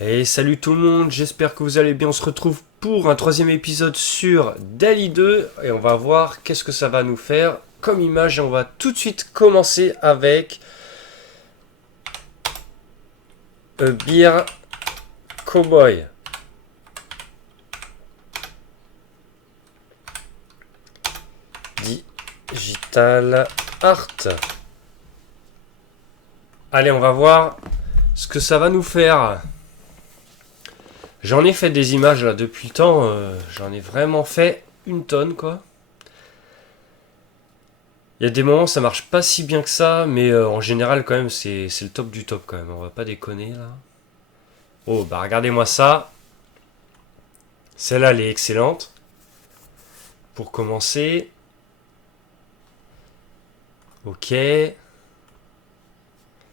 Et salut tout le monde, j'espère que vous allez bien. On se retrouve pour un troisième épisode sur DALL-E 2 et on va voir qu'est-ce que ça va nous faire comme image. Et on va tout de suite commencer avec A Beer Cowboy. Digital Art. Allez, on va voir ce que ça va nous faire. J'en ai fait des images là depuis le temps, j'en ai vraiment fait une tonne quoi. Il y a des moments ça marche pas si bien que ça, mais en général quand même c'est le top du top quand même, on va pas déconner là. Oh bah regardez-moi ça, celle-là elle est excellente. Pour commencer, ok.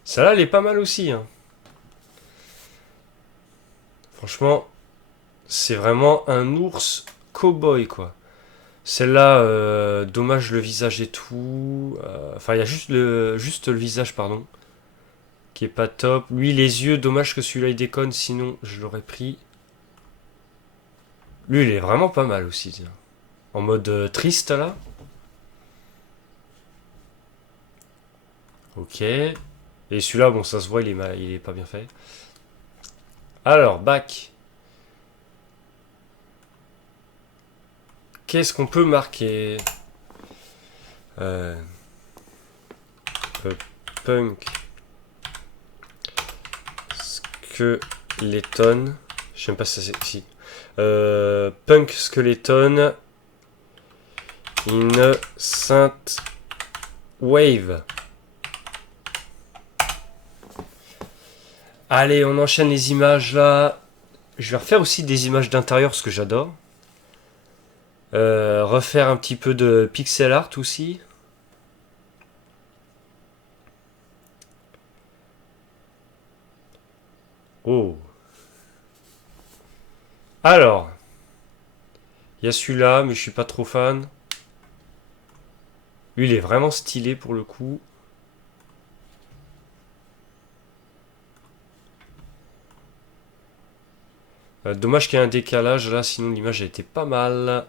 Celle-là elle est pas mal aussi, hein. Franchement, c'est vraiment un ours cow-boy quoi. Celle-là, dommage le visage et tout. Enfin, il y a juste le visage, pardon, qui est pas top. Lui, les yeux, dommage que celui-là il déconne, sinon je l'aurais pris. Lui, il est vraiment pas mal aussi, tiens. En mode triste là. Ok. Et celui-là, bon, ça se voit, il est pas bien fait. Alors, back. Qu'est-ce qu'on peut marquer euh, Punk Skeleton. Je sais même pas si c'est. Si. Punk Skeleton in Saint Wave. Allez, on enchaîne les images là. Je vais refaire aussi des images d'intérieur, ce que j'adore. Refaire un petit peu de pixel art aussi. Oh. Alors, il y a celui-là, mais je suis pas trop fan. Lui, il est vraiment stylé pour le coup. Dommage qu'il y ait un décalage là, sinon l'image a été pas mal.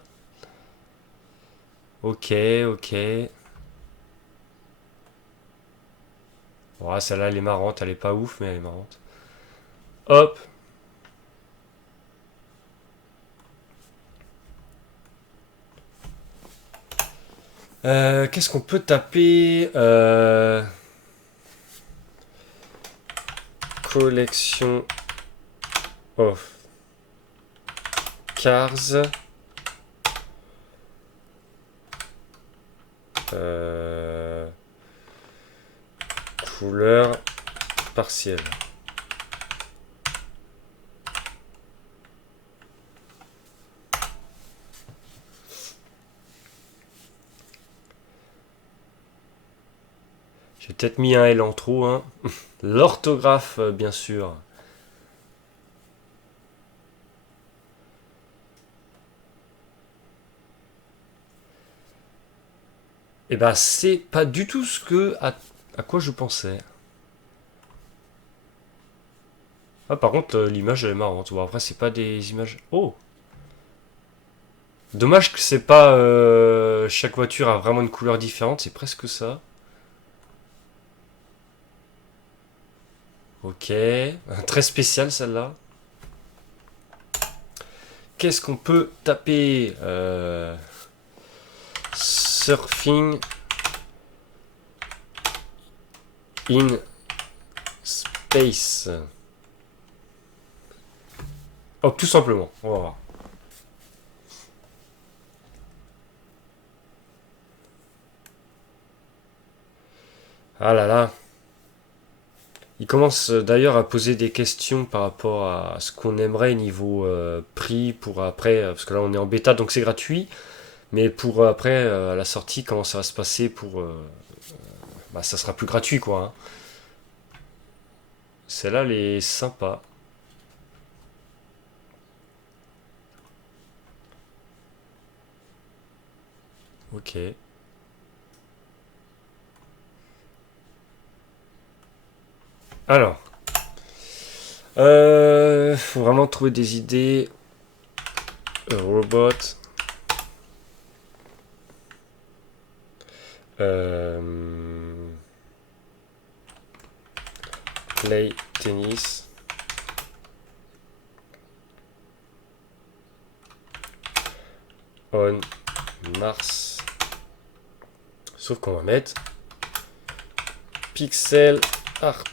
Ok, ok. Ouais, celle-là, elle est marrante. Elle est pas ouf, mais elle est marrante. Hop. Qu'est-ce qu'on peut taper Collection of Cars. Euh, Couleur partielle. J'ai peut-être mis un L en trop, hein. L'orthographe, bien sûr. Et bah, c'est pas du tout à quoi je pensais. Ah, par contre, l'image elle est marrante. Bon, après, c'est pas des images. Oh! Dommage que c'est pas. Chaque voiture a vraiment une couleur différente, c'est presque ça. Ok. Très spécial celle-là. Qu'est-ce qu'on peut taper Surfing in Space. Oh, tout simplement. On va voir. Ah là là. Il commence d'ailleurs à poser des questions par rapport à ce qu'on aimerait niveau prix pour après, parce que là on est en bêta donc c'est gratuit, mais pour après à la sortie comment ça va se passer pour, bah ça sera plus gratuit quoi, hein. Celle-là elle est sympa. Ok. Alors, Faut vraiment trouver des idées. Robot. Play tennis. On Mars. Sauf qu'on va mettre pixel art.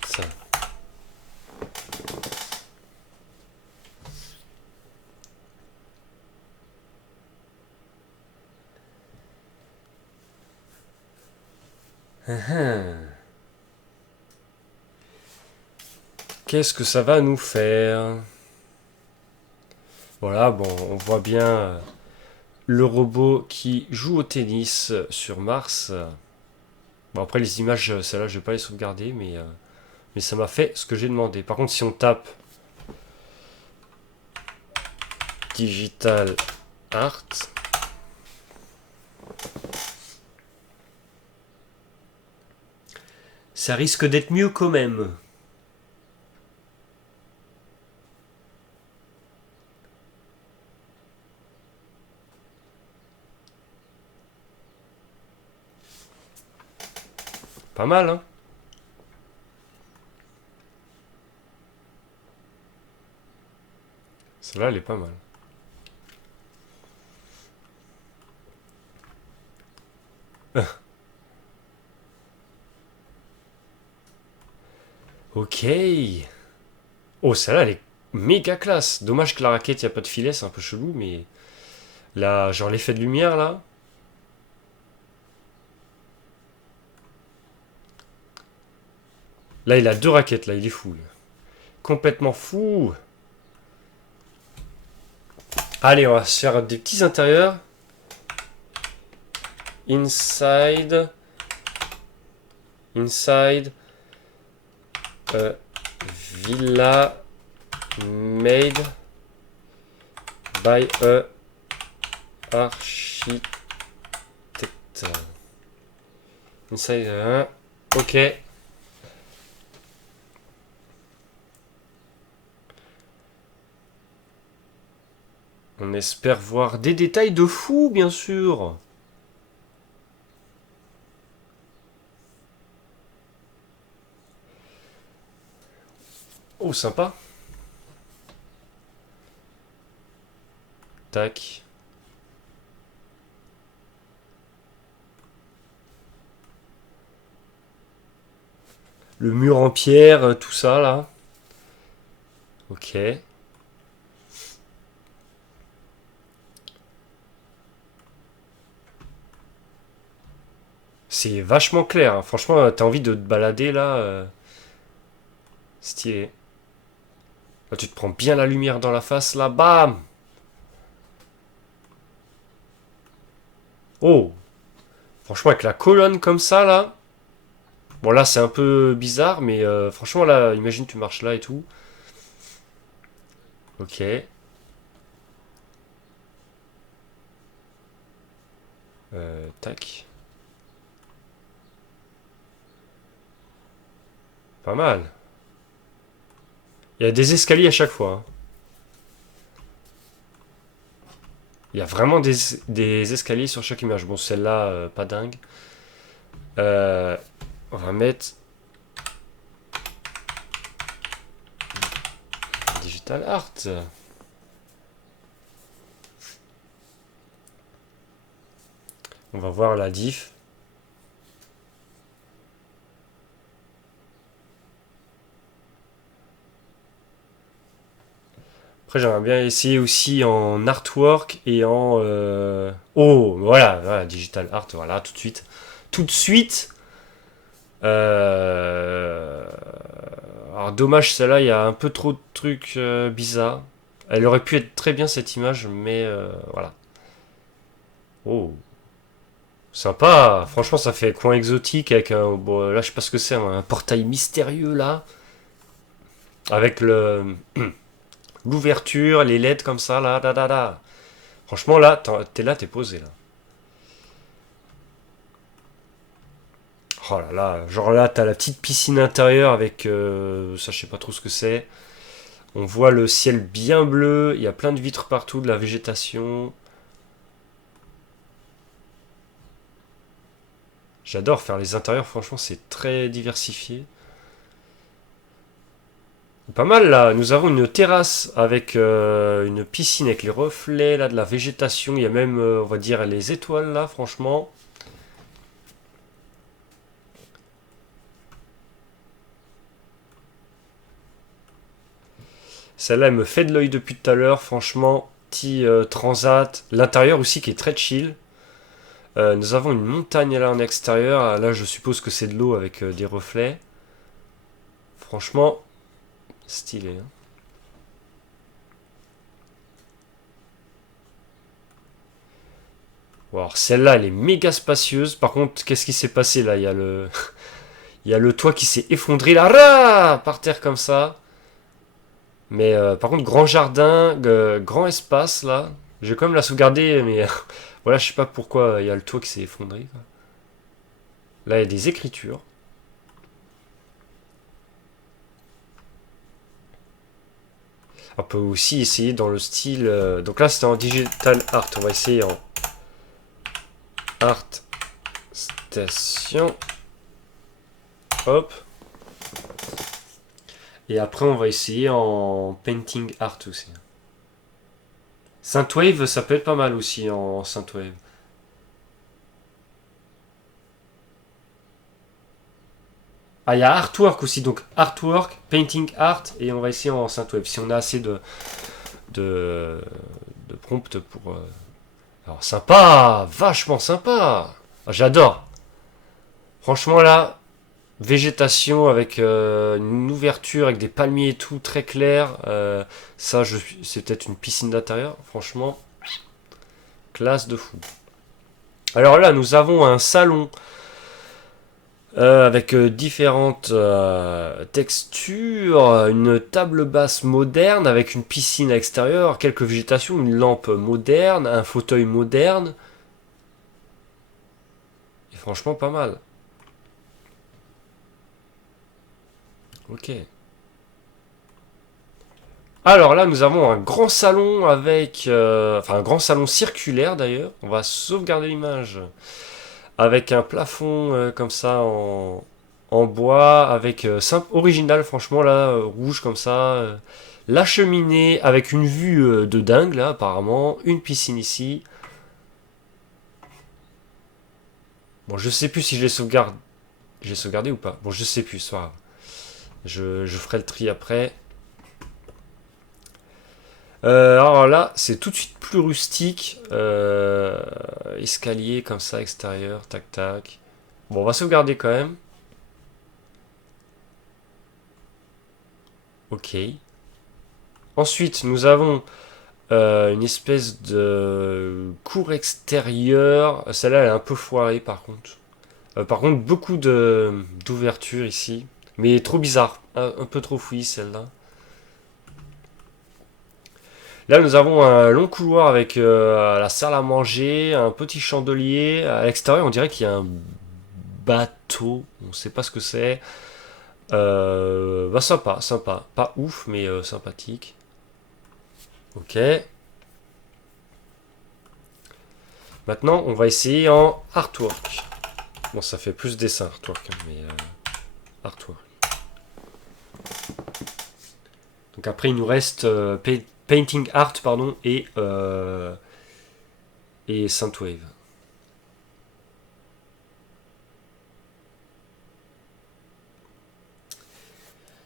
Qu'est-ce que ça va nous faire? Voilà, bon, on voit bien le robot qui joue au tennis sur Mars. Bon, après, les images, celles-là, je vais pas les sauvegarder, mais ça m'a fait ce que j'ai demandé. Par contre, si on tape Digital Art, ça risque d'être mieux quand même. Pas mal, hein? Celle-là, elle est pas mal. Ok. Oh, celle-là, elle est méga classe. Dommage que la raquette, il n'y a pas de filet, c'est un peu chelou, mais là, genre l'effet de lumière, là. Là, il a deux raquettes, là, il est fou. Là. Complètement fou. Allez, on va se faire des petits intérieurs. Inside. Inside. Villa made by a architect. Inside. Ok. On espère voir des détails de fou, bien sûr. Oh, sympa. Tac. Le mur en pierre, tout ça, là. Ok. C'est vachement clair. Hein. Franchement, t'as envie de te balader, là. Stylé. Là, tu te prends bien la lumière dans la face, là. Bam! Oh! Franchement, avec la colonne comme ça, là. Bon, là, c'est un peu bizarre, mais franchement, là, imagine, tu marches là et tout. Ok. Tac. Pas mal. Il y a des escaliers à chaque fois. Hein. Il y a vraiment des escaliers sur chaque image. Bon, celle-là, pas dingue. Euh, on va mettre Digital Art. On va voir la diff. Après, j'aimerais bien essayer aussi en artwork et en... Oh, voilà, voilà, Digital Art, voilà, tout de suite. Tout de suite. Euh, Alors, dommage, celle-là, il y a un peu trop de trucs bizarres. Elle aurait pu être très bien, cette image, mais voilà. Oh, sympa. Franchement, ça fait coin exotique avec un... Bon, là, je sais pas ce que c'est, un portail mystérieux, là. Avec le... L'ouverture, les LED comme ça, là, da, da, da. Franchement, là, t'es là, t'es posé, là. Oh là là, genre là, t'as la petite piscine intérieure avec... ça, je sais pas trop ce que c'est. On voit le ciel bien bleu, il y a plein de vitres partout, de la végétation. J'adore faire les intérieurs, franchement c'est très diversifié. Pas mal là, nous avons une terrasse avec une piscine avec les reflets là, de la végétation. Il y a même, on va dire, les étoiles là, franchement. Celle-là, elle me fait de l'œil depuis tout à l'heure, franchement. Petit transat. L'intérieur aussi qui est très chill. Nous avons une montagne là en extérieur. Là, je suppose que c'est de l'eau avec des reflets. Franchement, stylé. Hein. Bon, alors celle-là, elle est méga spacieuse. Par contre, qu'est-ce qui s'est passé là? Il y a le, il y a le toit qui s'est effondré là, par terre comme ça. Mais par contre, grand jardin, grand espace là. Je vais quand même la sauvegarder, mais voilà, je sais pas pourquoi il y a le toit qui s'est effondré. Quoi. Là, il y a des écritures. On peut aussi essayer dans le style. Donc là, c'était en digital art. On va essayer en art station. Hop. Et après, on va essayer en painting art aussi. Synthwave, ça peut être pas mal aussi en Synthwave. Ah, il y a artwork aussi, donc artwork, painting art, et on va essayer en Synthwave. Si on a assez de, de prompts pour. Alors, sympa, vachement sympa. Ah, j'adore. Franchement, là, végétation avec une ouverture avec des palmiers et tout, très clair. Ça, c'est peut-être une piscine d'intérieur. Franchement, classe de fou. Alors là, nous avons un salon avec différentes textures, une table basse moderne avec une piscine à l'extérieur, quelques végétations, une lampe moderne, un fauteuil moderne. Et franchement, pas mal. Ok. Alors là, nous avons un grand salon avec... enfin, un grand salon circulaire d'ailleurs. On va sauvegarder l'image. Avec un plafond comme ça en bois, avec simple, original franchement là, rouge comme ça. La cheminée avec une vue de dingue là apparemment. Une piscine ici. Bon, je sais plus si je les sauvegarde. J'ai sauvegardé ou pas. Bon, je sais plus, c'est pas grave. Je ferai le tri après. Alors là, c'est tout de suite plus rustique. Escalier comme ça, extérieur, tac tac. Bon, on va sauvegarder quand même. Ok. Ensuite, nous avons une espèce de cour extérieure. Celle-là, elle est un peu foirée par contre. Par contre, beaucoup d'ouverture ici. Mais trop bizarre. Un peu trop fouillis celle-là. Là, nous avons un long couloir avec la salle à manger, un petit chandelier. À l'extérieur, on dirait qu'il y a un bateau. On ne sait pas ce que c'est. Bah sympa, sympa. Pas ouf, mais sympathique. Ok. Maintenant, on va essayer en artwork. Bon, ça fait plus dessin artwork, hein, mais artwork. Donc après, il nous reste painting art, pardon, et Synthwave.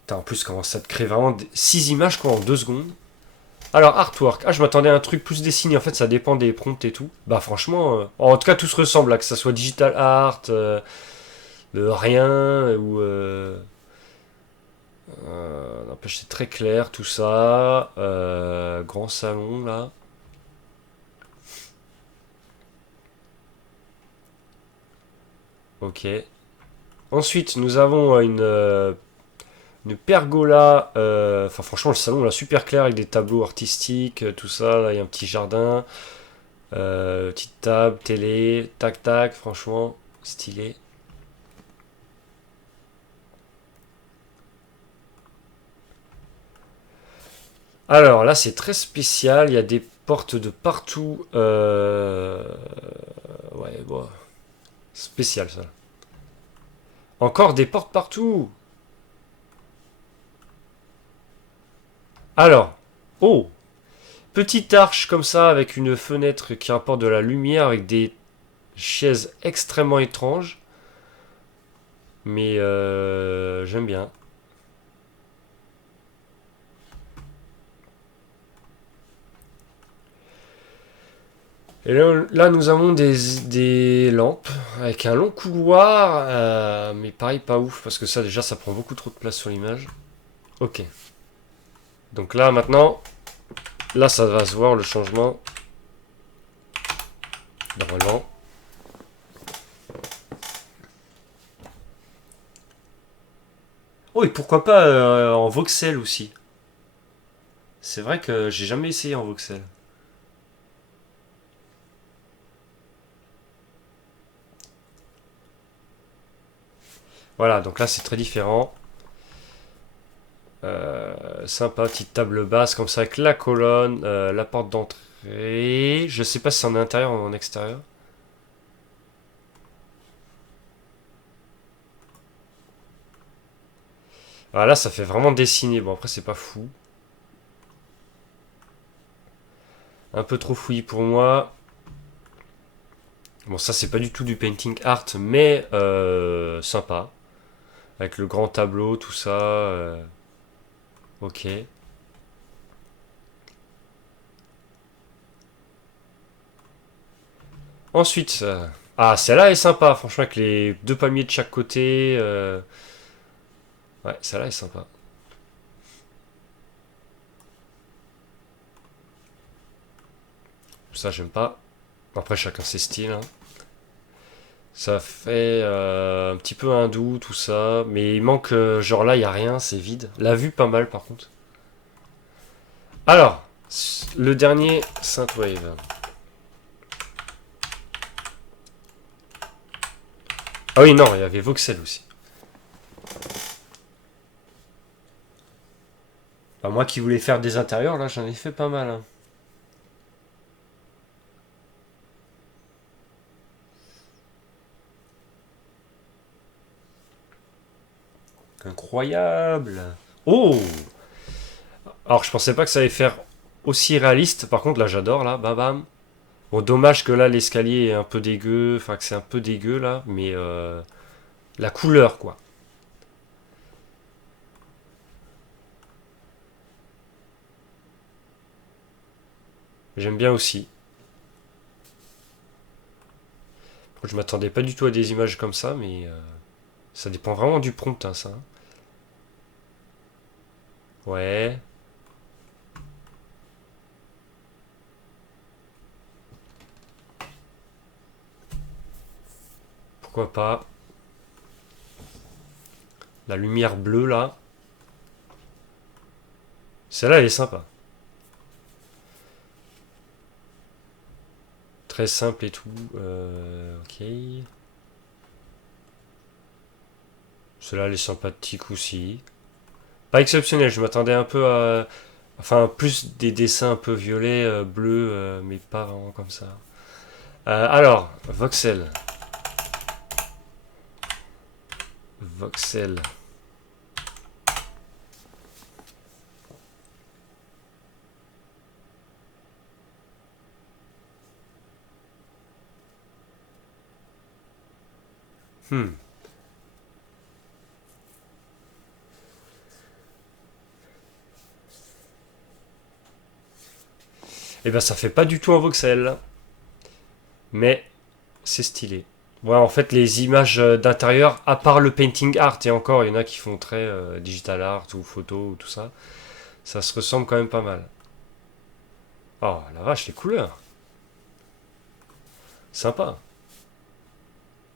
Putain, en plus, comment ça te crée vraiment 6 images quoi, en 2 secondes. Alors, artwork. Ah, je m'attendais à un truc plus dessiné. En fait, ça dépend des prompts et tout. Bah, franchement, en tout cas, tout se ressemble, là, que ça soit digital art, rien, ou. N'empêche, c'est très clair, tout ça. Grand salon, là. Ok. Ensuite, nous avons une pergola. Enfin, franchement, le salon, là, super clair avec des tableaux artistiques, tout ça. Là, il y a un petit jardin. Petite table, télé, tac tac, franchement, stylé. Alors là, c'est très spécial. Il y a des portes de partout. Ouais, bon. Spécial ça. Encore des portes partout. Alors. Oh. Petite arche comme ça avec une fenêtre qui apporte de la lumière avec des chaises extrêmement étranges. Mais j'aime bien. Et là, nous avons des lampes avec un long couloir, mais pareil, pas ouf, parce que ça, déjà, ça prend beaucoup trop de place sur l'image. Ok. Donc là, maintenant, là, ça va se voir le changement. Normalement. Oh, et pourquoi pas en voxel aussi. C'est vrai que j'ai jamais essayé en voxel. Voilà, donc là, c'est très différent. Sympa, petite table basse comme ça avec la colonne, la porte d'entrée. Je sais pas si c'est en intérieur ou en extérieur. Ah là, ça fait vraiment dessiner. Bon, après, c'est pas fou. Un peu trop fouillis pour moi. Bon, ça, c'est pas du tout du painting art, mais sympa. Avec le grand tableau, tout ça. Ok. Ensuite, ah, celle-là est sympa, franchement, avec les deux palmiers de chaque côté. Ouais, celle-là est sympa. Ça, j'aime pas. Après, chacun ses styles, hein. Ça fait un petit peu hindou, tout ça. Mais il manque, genre là, il y a rien, c'est vide. La vue, pas mal, par contre. Alors, le dernier, Synthwave. Ah oui, non, il y avait Voxel aussi. Bah, moi qui voulais faire des intérieurs, là, j'en ai fait pas mal, hein. Incroyable. Oh. Alors, je pensais pas que ça allait faire aussi réaliste. Par contre, là, j'adore, là. Bam, bam. Bon, dommage que là, l'escalier est un peu dégueu. Enfin, que c'est un peu dégueu, là. Mais la couleur, quoi. J'aime bien aussi. Je m'attendais pas du tout à des images comme ça, mais ça dépend vraiment du prompt, hein, ça. Ouais, pourquoi pas. La lumière bleue, là. Celle-là, elle est sympa. Très simple et tout. Ok. Celle-là, elle est sympathique aussi. Pas exceptionnel, je m'attendais un peu à. Enfin, plus des dessins un peu violets, bleus, mais pas vraiment comme ça. Alors, Voxel. Voxel. Hmm. Eh ben, ça fait pas du tout un voxel, mais c'est stylé. Ouais, en fait, les images d'intérieur, à part le painting art, et encore, il y en a qui font très digital art ou photo ou tout ça, ça se ressemble quand même pas mal. Oh la vache, les couleurs. Sympa.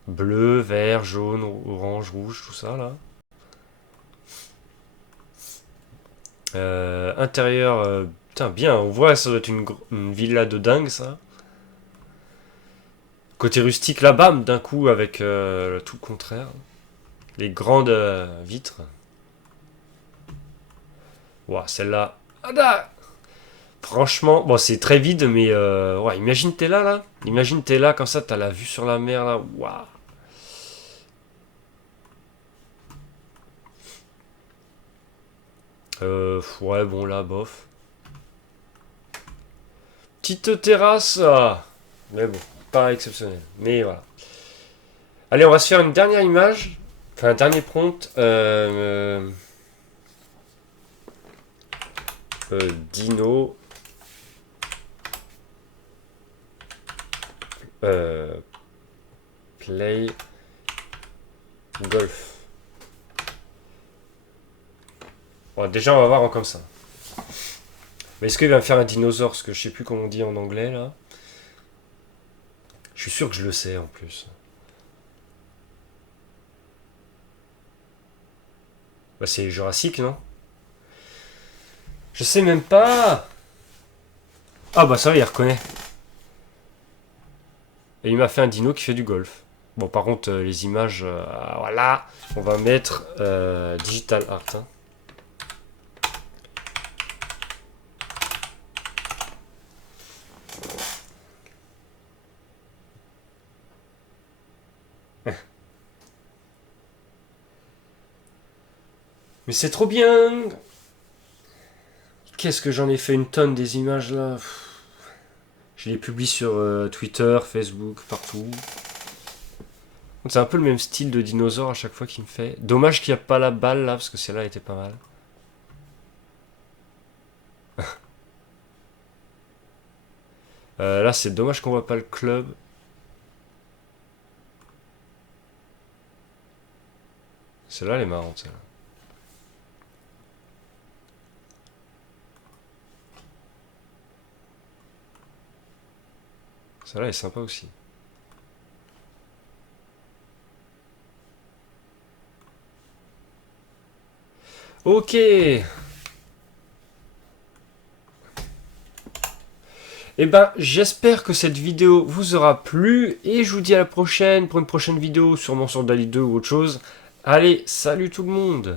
Bleu, vert, jaune, orange, rouge, tout ça là. Intérieur, putain, bien, on voit, ça doit être une villa de dingue ça. Côté rustique, là, bam, d'un coup, avec tout le contraire. Les grandes vitres. Ouah, celle-là. Ah, là. Franchement, bon, c'est très vide, mais ouais, imagine t'es là, là. Imagine t'es là, comme ça, t'as la vue sur la mer, là. Waouh. Ouais, bon, là, bof. Petite terrasse, mais bon, pas exceptionnel. Mais voilà. Allez, on va se faire une dernière image. Enfin, un dernier prompt. Dino. Euh, play golf. Bon, déjà, on va voir en comme ça. Mais est-ce qu'il va me faire un dinosaure? Parce que je sais plus comment on dit en anglais là. Je suis sûr que je le sais en plus. Bah, c'est Jurassic, non? Je sais même pas. Ah bah ça va, il reconnaît. Et il m'a fait un dino qui fait du golf. Bon, par contre, les images, voilà, on va mettre Digital Art. Hein. Mais c'est trop bien. Qu'est-ce que j'en ai fait une tonne des images là. Je les publie sur Twitter, Facebook, partout. C'est un peu le même style de dinosaure à chaque fois qu'il me fait. Dommage qu'il n'y a pas la balle là, parce que celle-là était pas mal. Là, c'est dommage qu'on voit pas le club. Celle-là, elle est marrante, celle-là. Celle-là est sympa aussi. Ok. Eh ben, j'espère que cette vidéo vous aura plu et je vous dis à la prochaine pour une prochaine vidéo, sûrement sur Dali 2 ou autre chose. Allez, salut tout le monde!